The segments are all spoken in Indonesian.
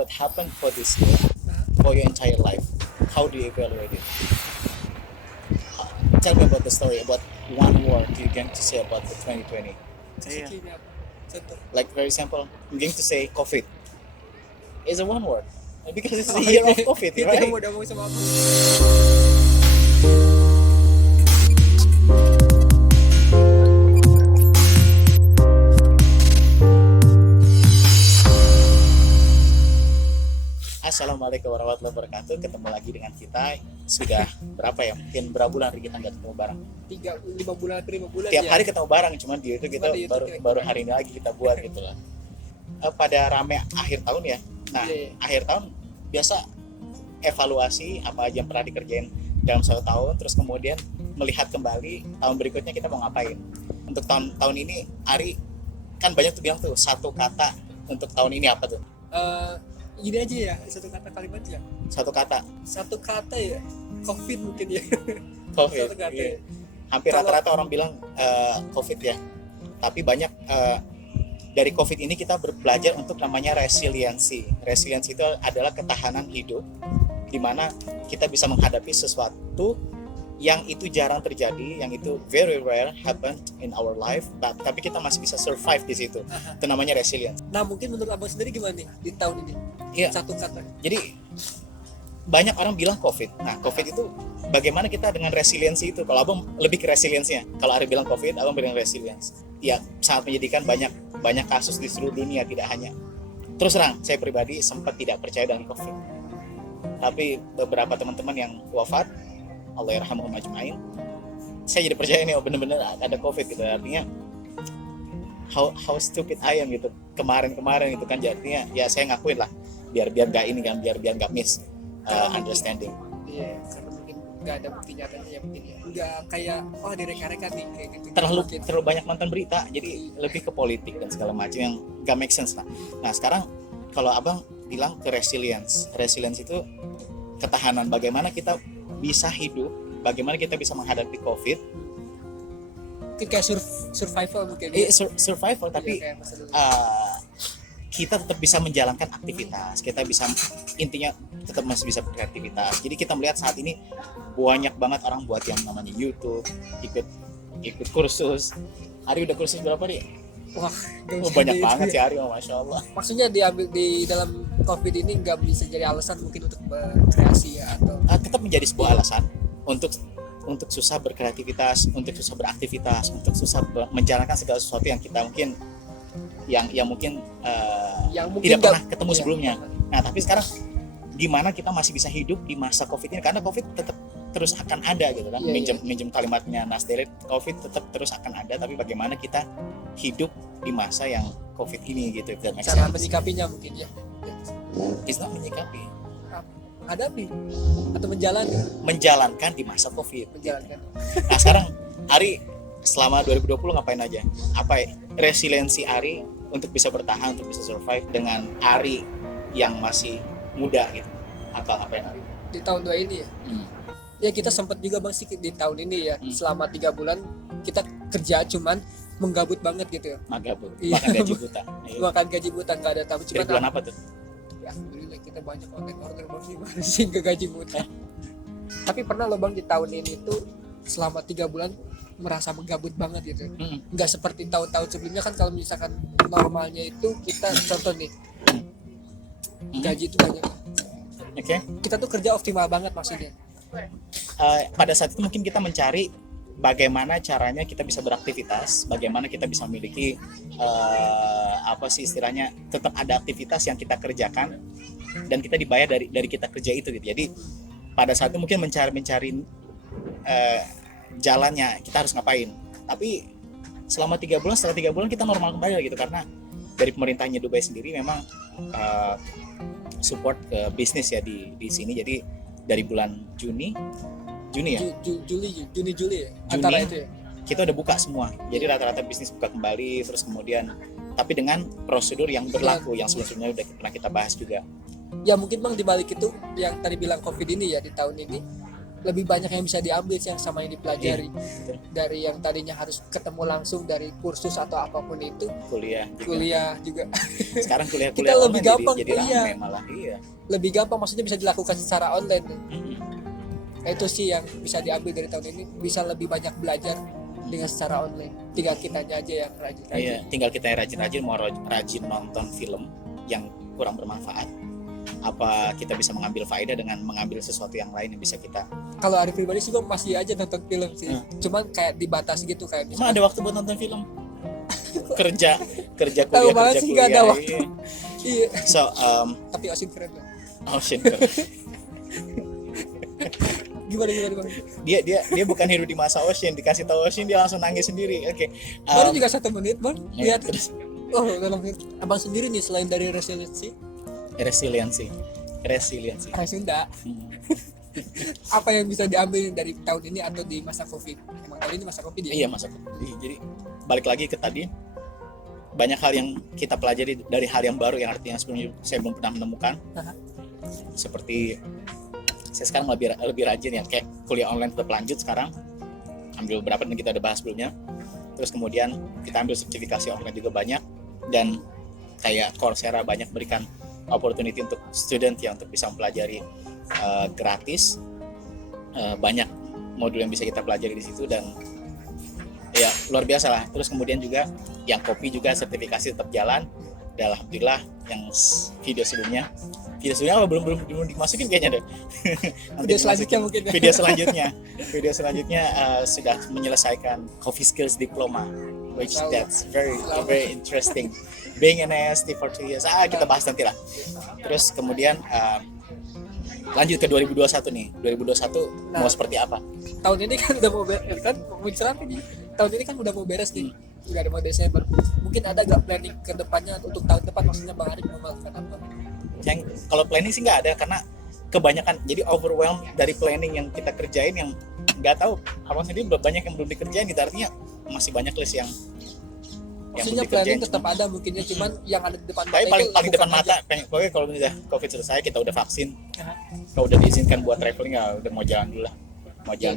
what happened for this year, for your entire life. How do you evaluate it? Tell me about the story, about one word you're going to say about the 2020. Contoh ini apa? Contoh. Like very simple, I'm going to say COVID. It's a one word because it's the year of COVID, Itu right? yang udah mau sama aku. Assalamualaikum warahmatullahi wabarakatuh. Ketemu lagi dengan kita. Sudah berapa ya? Mungkin berapa bulan kita nggak ketemu bareng. 5 bulan Tiap ya. hari ketemu bareng, cuman di itu kita Cuma di YouTube ya. baru hari ini lagi kita buat gitu lah. Pada rame akhir tahun ya. Nah, Iya. akhir tahun biasa evaluasi apa aja yang pernah dikerjain dalam satu tahun, terus kemudian melihat kembali tahun berikutnya kita mau ngapain. Untuk tahun ini, Ari kan banyak tuh bilang tuh satu kata untuk tahun ini apa tuh? Gini aja ya, satu kata kalimat ya. Satu kata. Satu kata ya. COVID mungkin ya. COVID. Satu kata. Iya. Hampir Kalau- rata-rata orang bilang COVID ya. Tapi banyak dari COVID ini kita belajar untuk namanya resiliensi. Resiliensi itu adalah ketahanan hidup, di mana kita bisa menghadapi sesuatu yang itu jarang terjadi, yang itu very rare happen in our life, tapi kita masih bisa survive di situ. Aha. Itu namanya resilience. Nah, mungkin menurut Abang sendiri gimana nih di tahun ini? Iya. Satu kata. Jadi banyak orang bilang COVID. Nah, COVID itu bagaimana kita dengan resiliensi itu? Kalau Abang lebih ke resiliensinya. Kalau Ari bilang COVID, Abang bilang resilience. Ya, sangat menyedihkan, banyak kasus di seluruh dunia, tidak hanya. Terus terang, saya pribadi sempat tidak percaya dengan COVID. Tapi beberapa teman-teman yang wafat, Allah yarhamuhum ajmain, saya jadi percaya nih, oh benar-benar ada COVID gitu. Artinya how stupid I am gitu. Kemarin gitu kan, jadinya ya saya ngakuin lah. Biar nggak ini kan, biar nggak miss understanding. Iya, karena mungkin nggak ada bukti nyatanya ya mungkin ya. Nggak kayak direka-reka nih kayak gitu. Terlalu banyak nonton berita, jadi lebih ke politik dan segala macam yang nggak make sense lah. Nah sekarang kalau Abang bilang ke resilience itu ketahanan, bagaimana kita bisa hidup, bagaimana kita bisa menghadapi COVID. Mungkin kayak survival mungkin. Ya. Survival, tapi Iya, kayak masa dulu. kita tetap bisa menjalankan aktivitas, kita bisa, intinya tetap masih bisa beraktivitas. Jadi kita melihat saat ini banyak banget orang buat yang namanya YouTube, ikut kursus. Hari udah kursus berapa nih? Wah, nggak Oh, usah banyak di- banget sih Ari, masya Allah. Maksudnya diambil di dalam COVID ini nggak bisa jadi alasan mungkin untuk berkreasi ya atau Tetap menjadi sebuah alasan untuk susah berkreativitas, untuk susah beraktivitas, untuk susah menjalankan segala sesuatu yang kita mungkin yang mungkin yang mungkin tidak pernah nggak- ketemu iya. sebelumnya. Nah, tapi sekarang gimana kita masih bisa hidup di masa COVID ini, karena COVID tetap terus akan ada gitu kan. Iya, Minjem kalimatnya Nas Daily, COVID tetap terus akan ada, tapi bagaimana kita hidup di masa yang COVID ini gitu. Dan Cara menyikapinya mungkin ya. Islam menyikapi, Hadapi atau menjalani menjalankan di masa COVID. menjalankan. Nah, sekarang Ari selama 2020 ngapain aja? Apa resiliensi Ari untuk bisa bertahan, untuk bisa survive dengan Ari yang masih muda gitu? Apa ngapain Ari? Di tahun 2 ini ya. Ya kita sempat juga Bang sih di tahun ini ya. Selama 3 bulan kita kerja cuman menggabut banget gitu ya. Magabut, Iya. makan gaji buta. Ayo. Makan gaji buta nggak ada tamu Dari cuman bulan apa tuh? ya alhamdulillah kita banyak order Bang sih sih ke gaji buta. Tapi pernah loh Bang di tahun ini tuh selama 3 bulan merasa menggabut banget gitu. Nggak seperti tahun-tahun sebelumnya kan, kalau misalkan normalnya itu kita contoh nih gaji itu banyak. Oke. Kita tuh kerja optimal banget maksudnya. Pada saat itu mungkin kita mencari bagaimana caranya kita bisa beraktivitas, bagaimana kita bisa memiliki apa sih istilahnya, tetap ada aktivitas yang kita kerjakan dan kita dibayar dari kita kerja itu gitu. Jadi pada saat itu mungkin mencari jalannya kita harus ngapain. Tapi setelah 3 bulan kita normal kembali gitu, karena dari pemerintahnya Dubai sendiri memang support ke bisnis ya di sini. Jadi dari bulan Juni ya, Juni ya antara itu ya. kita udah buka semua. Jadi rata-rata bisnis buka kembali, terus kemudian tapi dengan prosedur yang berlaku yang sebelumnya udah pernah kita bahas juga. Ya mungkin Bang dibalik itu yang tadi bilang COVID ini ya di tahun ini lebih banyak yang bisa diambil sih yang sama yang dipelajari. Betul. Dari yang tadinya harus ketemu langsung dari kursus atau apapun itu, Kuliah juga. kuliah juga Sekarang kuliah Kita lebih online gampang, jadi iya. rame malah. Iya. lebih gampang, maksudnya bisa dilakukan secara online. Mm-mm. Itu sih yang bisa diambil dari tahun ini, bisa lebih banyak belajar dengan secara online. Tinggal kitanya aja yang rajin-rajin. Iya, tinggal kita yang rajin-rajin mau rajin nonton film yang kurang bermanfaat. Apa kita bisa mengambil faedah dengan mengambil sesuatu yang lain yang bisa kita. Kalau Arif pribadi sih gue masih aja nonton film sih, cuman kayak dibatasi gitu, kayak Emang misalnya ada waktu buat nonton film? kerja Tahu kuliah banget kerja sih, kuliah. nggak ada waktu. Iya. iya. So Tapi Osin keren loh. Ocean Gimana? dia bukan hero di masa Ocean, dikasih tahu Ocean dia langsung nangis sendiri. Oke. Baru juga 1 menit bang. Iya, Lihat. terus Oh, dalam abang sendiri nih selain dari resiliensi, resiliensi. Sunda, Hmm. apa yang bisa diambil dari tahun ini atau di masa Covid? Emang tahun ini masa Covid ya? Iya, masa jadi balik lagi ke tadi, banyak hal yang kita pelajari dari hal yang baru yang artinya sebelumnya saya belum pernah menemukan. Aha. Seperti saya sekarang lebih rajin ya, kayak kuliah online tetap lanjut sekarang, ambil beberapa dan kita udah bahas sebelumnya. Terus kemudian kita ambil sertifikasi online juga banyak, dan kayak Coursera banyak berikan opportunity untuk student yang untuk bisa mempelajari gratis. Banyak modul yang bisa kita pelajari di situ dan ya luar biasa lah. Terus kemudian juga yang kopi juga sertifikasi tetap jalan. Dan alhamdulillah yang video sebelumnya apa belum dimasukin kayaknya deh. Video selanjutnya mungkin ya. Video selanjutnya sudah menyelesaikan Coffee Skills Diploma, which that's very interesting. Being an AST for 2 years, kita bahas nanti lah. Terus kemudian lanjut ke 2021 nih. 2021 mau seperti apa? Tahun ini kan udah mau beres kan, tahun ini kan udah mau beres nih. Udah ada mau Desember. Mungkin ada gak planning ke depannya untuk tahun depan, maksudnya Bang Arif mau melakukan apa? Yang kalau planning sih nggak ada, karena kebanyakan jadi overwhelmed dari planning yang kita kerjain yang nggak tahu. Abang sendiri banyak yang belum dikerjain gitu, artinya masih banyak list yang Maksudnya belum planning dikerjain. tetap ada mungkinnya, cuman yang ada di depan mata Tapi itu paling depan lakukan mata, aja. pokoknya kalau misalnya COVID selesai, kita udah vaksin, Aha. kalau udah diizinkan buat traveling ya udah mau jalan dulu lah,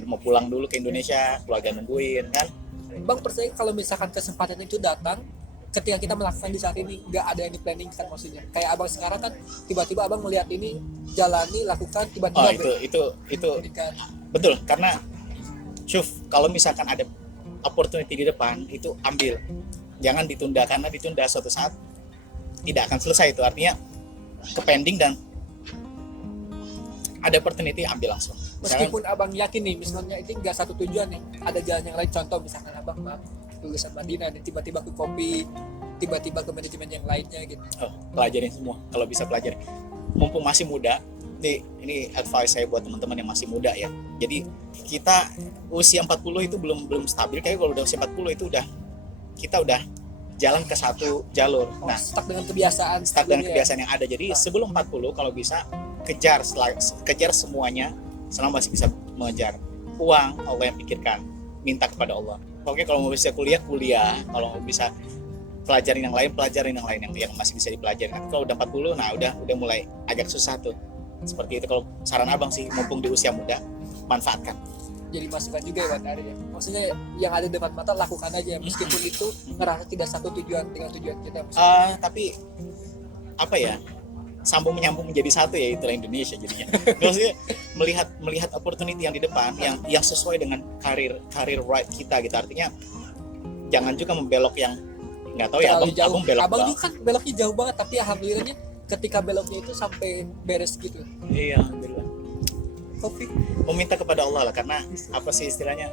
mau pulang dulu ke Indonesia, keluarga nungguin kan. Bang percaya kalau misalkan kesempatan itu datang ketika kita melakukan di saat ini, nggak ada yang di planning kan, maksudnya kayak abang sekarang kan tiba-tiba abang melihat ini, jalani, lakukan, tiba-tiba itu berikan. betul, karena kalau misalkan ada opportunity di depan itu ambil, jangan ditunda, karena ditunda suatu saat tidak akan selesai. Itu artinya kepending, dan ada opportunity ambil langsung. Meskipun abang yakin nih, misalnya itu nggak satu tujuan nih, ada jalan yang lain. Contoh misalkan abang lulusan Madinah nih, tiba-tiba ke kopi, tiba-tiba ke manajemen yang lainnya gitu. Pelajarin semua kalau bisa, pelajari mumpung masih muda. Ini advice saya buat teman-teman yang masih muda ya. Jadi kita usia 40 itu belum stabil. Kayak kalau udah usia 40 itu kita udah jalan ke satu jalur. Nah, Stuck dengan kebiasaan yang ada. Jadi sebelum 40 kalau bisa kejar semuanya, selama masih bisa mengejar uang. Allah yang pikirkan, minta kepada Allah. Oke, kalau mau bisa kuliah, kalau mau bisa pelajarin yang lain yang masih bisa dipelajari. Nanti kalau udah 40, nah udah mulai agak susah tuh. Seperti itu kalau saran abang sih, mumpung di usia muda, manfaatkan. Jadi masukan juga ya Bang Ari ya. Maksudnya yang ada di depan mata lakukan aja, meskipun itu ngerasa tidak satu tujuan dengan tujuan kita. Tapi apa ya, sambung menyambung menjadi satu, ya itulah Indonesia jadinya. Maksudnya melihat opportunity yang di depan, yang sesuai dengan karir right kita gitu. Artinya jangan juga membelok yang nggak tahu ya, abang belok. Abang ini kan beloknya jauh banget, tapi alhamdulillahnya ketika beloknya itu sampai beres gitu. Iya, alhamdulillah. Kopi Meminta kepada Allah lah, karena apa sih istilahnya,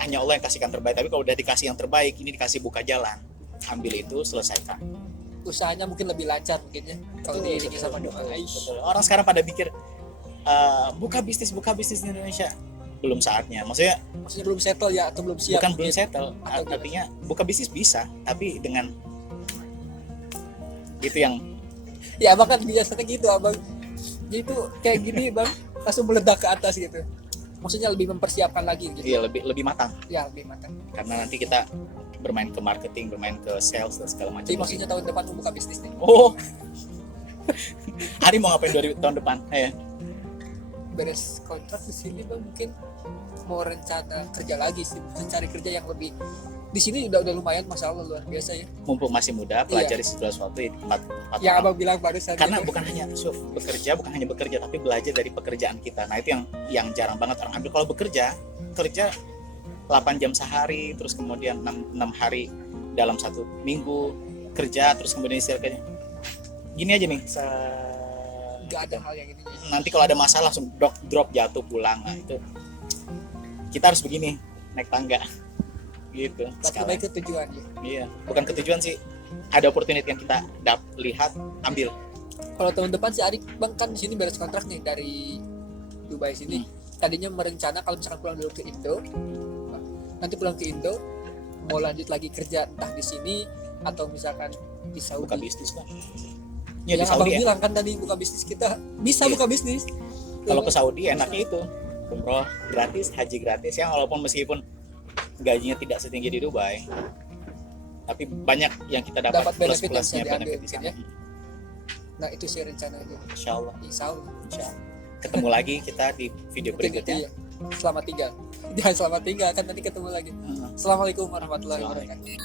hanya Allah yang kasihkan terbaik. Tapi kalau udah dikasih yang terbaik, ini dikasih buka jalan, ambil itu, selesaikan. usahanya mungkin lebih lancar mungkin ya kalau diiringi sama doa. Betul. Orang sekarang pada pikir buka bisnis di Indonesia, belum saatnya. Maksudnya belum settle ya, atau belum siap? Bukan belum settle, Atau artinya buka bisnis bisa, tapi dengan itu yang ya abang kan biasanya gitu abang, jadi itu kayak gini bang langsung meledak ke atas gitu. Maksudnya lebih mempersiapkan lagi gitu. iya, lebih matang. Ya lebih matang. Karena nanti kita bermain ke marketing, bermain ke sales dan segala macam. Jadi maksudnya tahun depan mau buka bisnis nih? Oh, Ari mau ngapain tahun depan? beres kontrak di sini bang mungkin mau rencana kerja lagi sih, mencari kerja yang lebih di sini udah lumayan, masya Allah luar biasa ya. Mumpung masih muda, pelajari segala sesuatu di tempat Yang abang bilang barusan. karena gitu. bukan hanya bukan hanya bekerja, tapi belajar dari pekerjaan kita. Nah itu yang jarang banget orang ambil. Kalau kerja 8 jam sehari, terus kemudian 6 hari dalam 1 minggu kerja, terus kemudian istirahat. Gini aja nih, nggak ada hal yang ini. nanti kalau ada masalah langsung drop jatuh pulang. Nah itu kita harus begini, naik tangga gitu. Tapi baik ke tujuan ya. Iya, bukan ketujuan sih, ada opportunity yang kita lihat, ambil. Kalau tahun depan sih Arik bang kan di sini beres kontrak nih dari Dubai sini. Tadinya merencana kalau misalkan pulang dulu ke Indo, nanti pulang ke Indo mau lanjut lagi kerja entah di sini atau misalkan di Saudi. Buka bisnis kan ya, di Yang abang Saudi ya. bilang kan tadi buka bisnis, kita bisa Iya. buka bisnis. Kalau ke Saudi enaknya itu umroh gratis, haji gratis ya, walaupun meskipun gajinya tidak setinggi di Dubai, tapi banyak yang kita dapat, Dapat benefit yang plus-plusnya, bisa diambil, benefit di sana. ya. Nah itu sih rencananya. Insya Allah. Insya Allah. Ketemu lagi kita di video berikutnya. Iya. Selamat tinggal. Jangan selamat tinggal kan nanti ketemu lagi. Assalamualaikum warahmatullahi wabarakatuh.